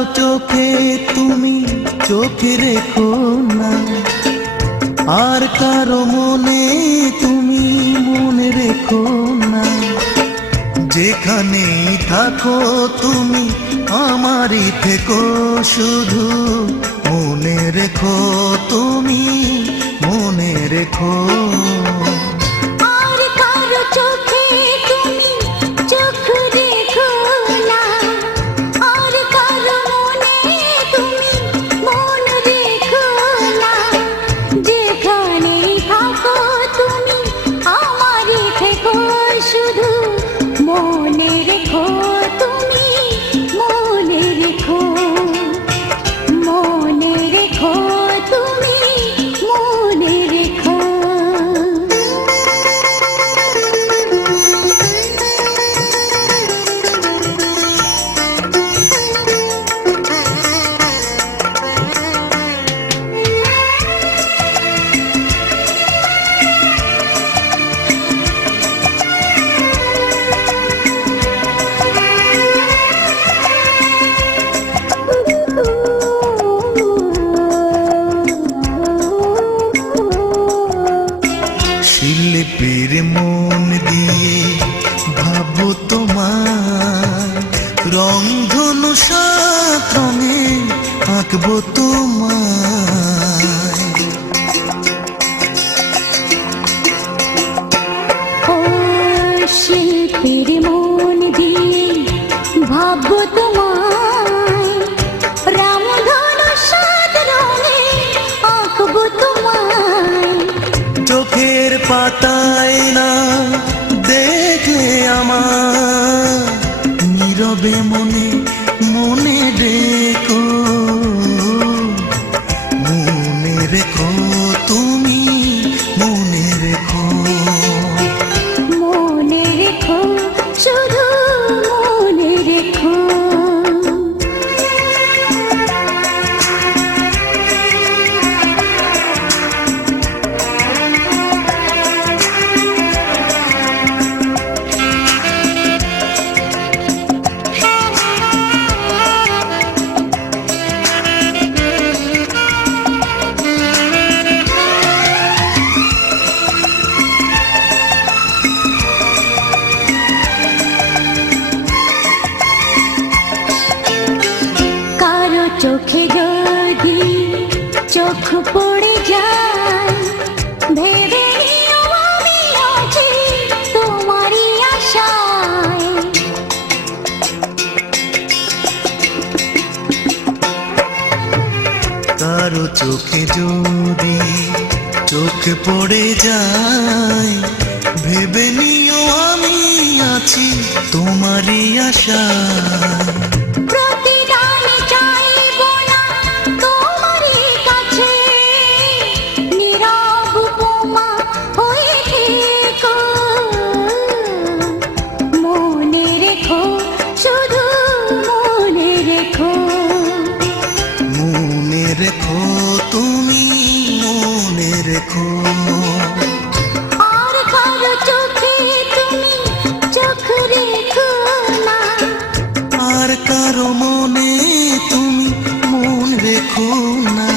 কারো চোখে তুমি চোখে রেখো না, আর কারো মনে তুমি মনে রেখো না। যেখানেই থাকো তুমি আমারই থেকো, শুধু মনে রেখো, তুমি মনে রেখো। শিল্পীর মন দিয়ে ভাবো তোমার, রংধনু সাত রঙে আঁকবো তোমায়। ও শিল্পীর মন দিয়ে ভাবো তোমায়, রংধনু সাত রঙে আঁকবো তোমায়। চোখের পাতায় না দেখলে আমার, নীরবে মনে মনে রেখো, মনে রেখো, তুমি মনে রেখো। মনে রেখো, শুধু মনে রেখো। চোখে যদি চোখ পড়ে যায়, ভেবে নিও আমি আছি তোমারই আশায়। কারো চোখে যদি চোখ পড়ে যায়, ভেবে নিও আমি আছি তোমারই আশায়। রেখো, তুমি মনে রেখো। আর কারো চোখে তুমি চোখ রেখো না, আর কারো মনে তুমি মন রেখো না।